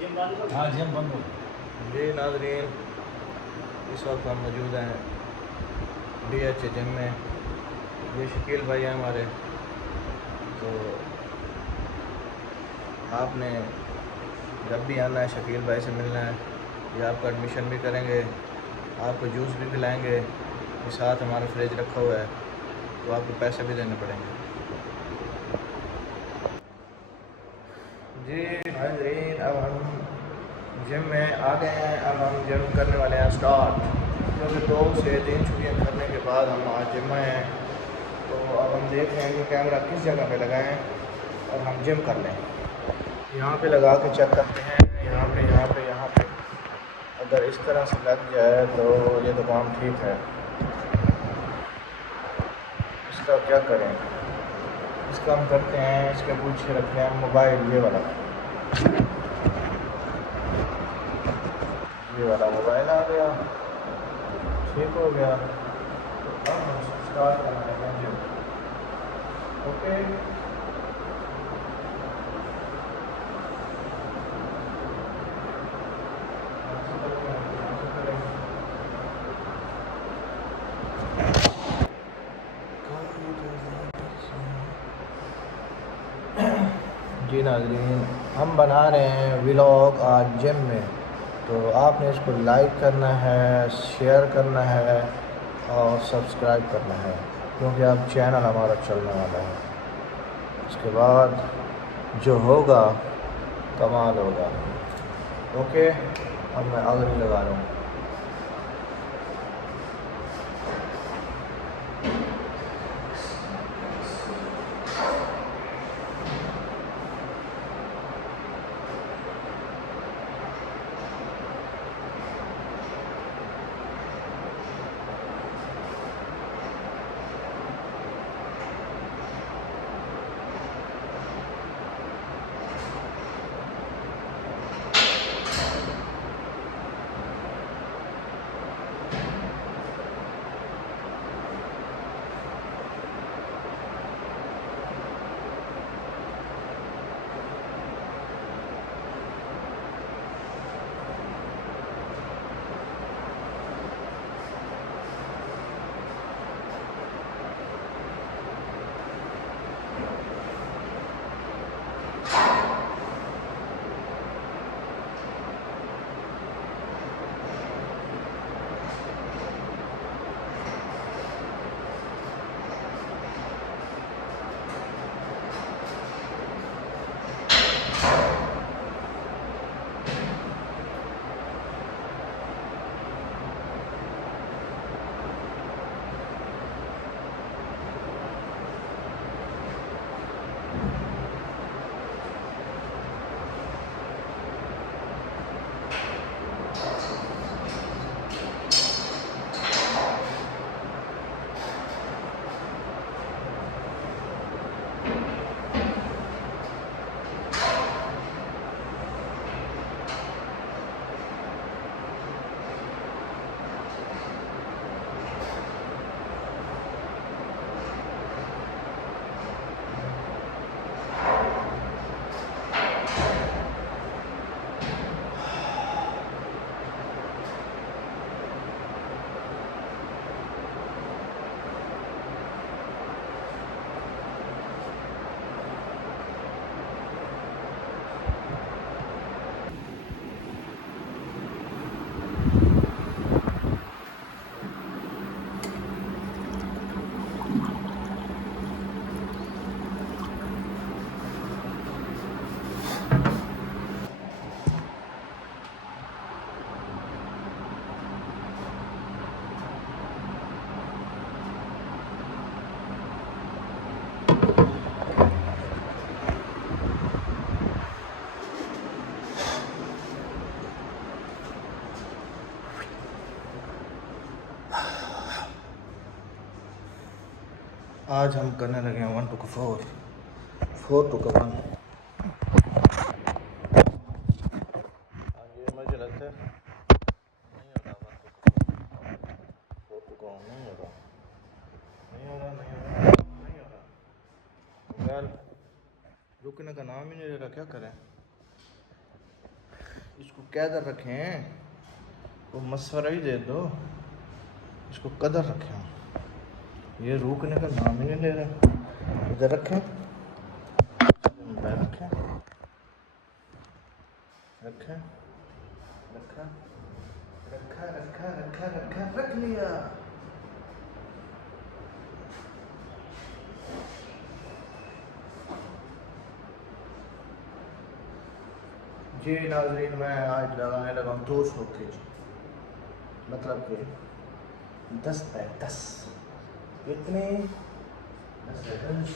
हाँ जिम बंद हो गया। जी नाज़रीन, इस वक्त हम मौजूद हैं DH जिम में। ये शकील भाई हैं हमारे। तो आपने जब भी आना है शकील भाई से मिलना है। ये आपका एडमिशन भी करेंगे, आपको जूस भी पिलाएंगे। ये साथ हमारा फ्रिज रखा हुआ है, तो आपको पैसे भी देने पड़ेंगे। जी नाज़रीन, अब हम जिम में आ गए हैं। अब हम जिम करने वाले हैं स्टार्ट, क्योंकि 2 से 3 छुट्टियाँ करने के बाद हम आज जिम में हैं। तो अब हम देख रहे हैं कि कैमरा किस जगह पे लगाएं और हम जिम कर लें। यहाँ पे लगा के चेक करते हैं, यहाँ पे यहाँ पे यहाँ पे। अगर इस तरह से लग जाए तो ये तो काम ठीक है। इसका क्या करें? इसका हम करते हैं, इसके पीछे रखते हैं मोबाइल। ये वाला मोबाइल आ गया, ठीक हो गया। तो अब हम स्टार्ट करते हैं जिम। ओके, जी नाज़रीन, हम बना रहे हैं व्लॉग आज जिम में। तो आपने इसको लाइक करना है, शेयर करना है और सब्सक्राइब करना है, क्योंकि अब चैनल हमारा चलने वाला है। उसके बाद जो होगा कमाल होगा। ओके, अब मैं अगली लगा रहा हूँ। आज हम करने लगे हैं 1 to 4, 4 to 1। ये मुझे लगता है नहीं होता 1 to 4 to 4 नहीं होता, नहीं हो रहा। यार रुकने का नाम ही नहीं ले रहा, क्या करें? कदर रखें, वो मशवरा ही दे दो, इसको कदर रखें। ये रुकने का नाम ही नहीं ले रहा। इधर रखें, रखें रखें रखा रखा रखा रखा रखा रख लिया। जी नाज़रीन, मैं आज लगाने लगा हूँ 200 kg, मतलब कि 10 बाय 10। कितने? 10 बाय 10।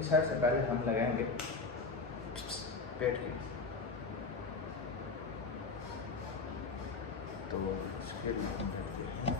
इस साइड से पहले हम लगाएंगे पेट की, तो इसके लिए हम करते हैं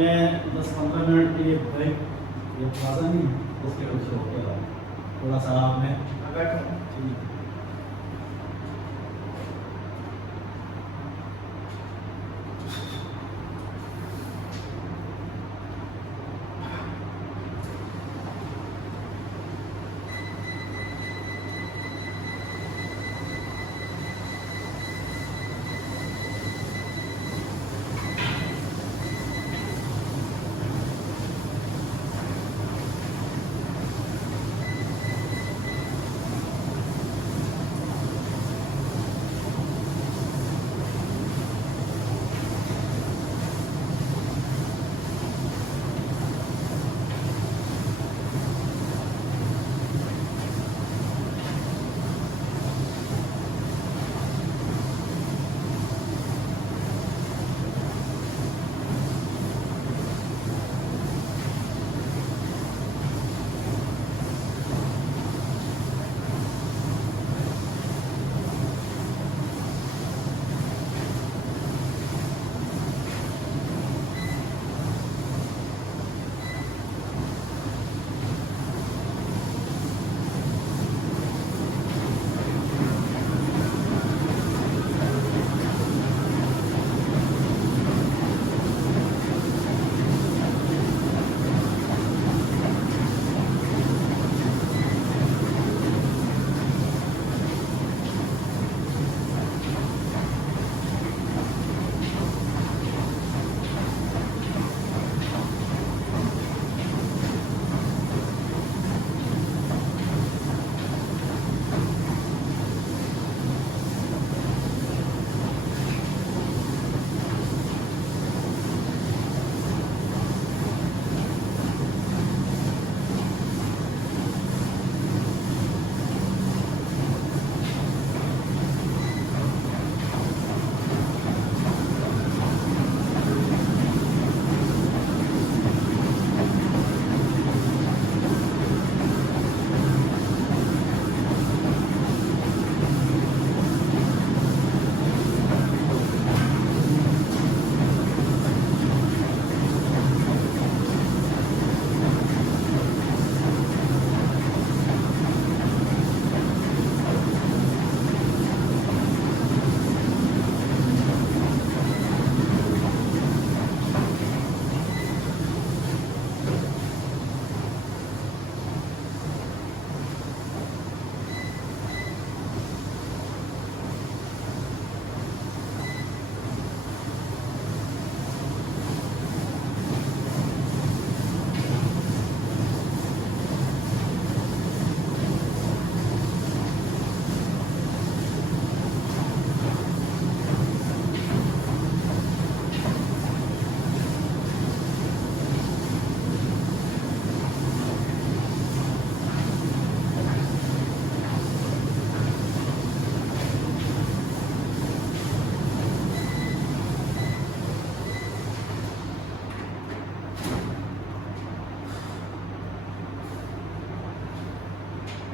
मैं 10-15 मिनट के लिए ब्रेक, ये प्लाजा नहीं है, उसके वजह से होटल है थोड़ा सा मैं बैठो। ठीक है।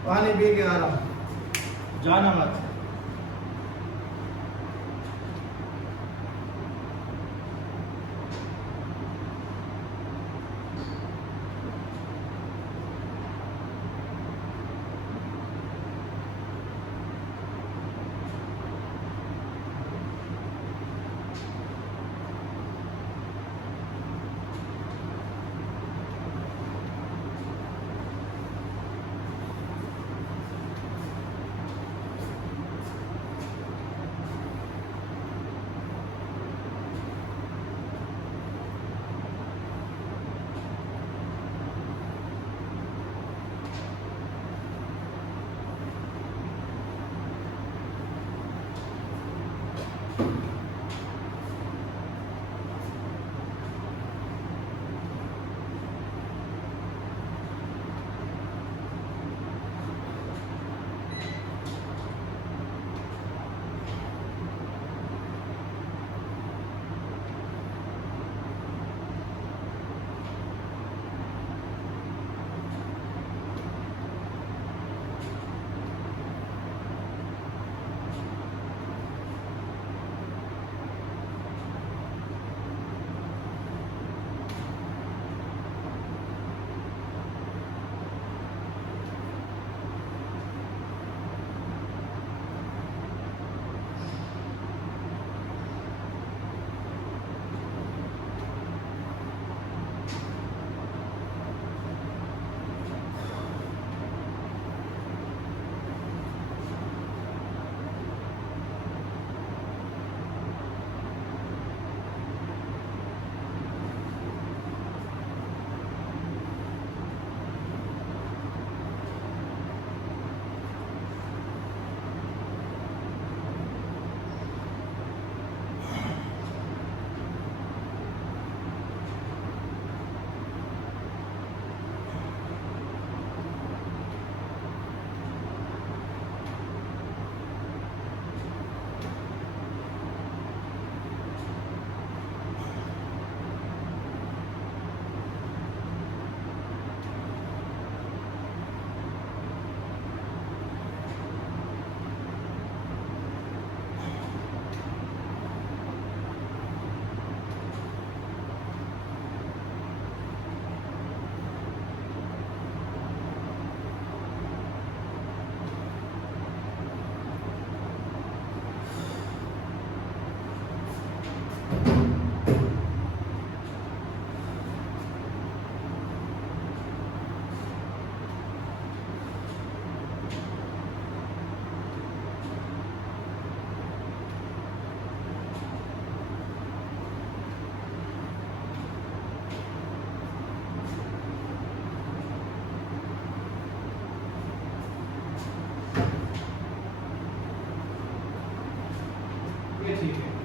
पानी पी के आ रहा हूँ, जाना मत। ठीक है।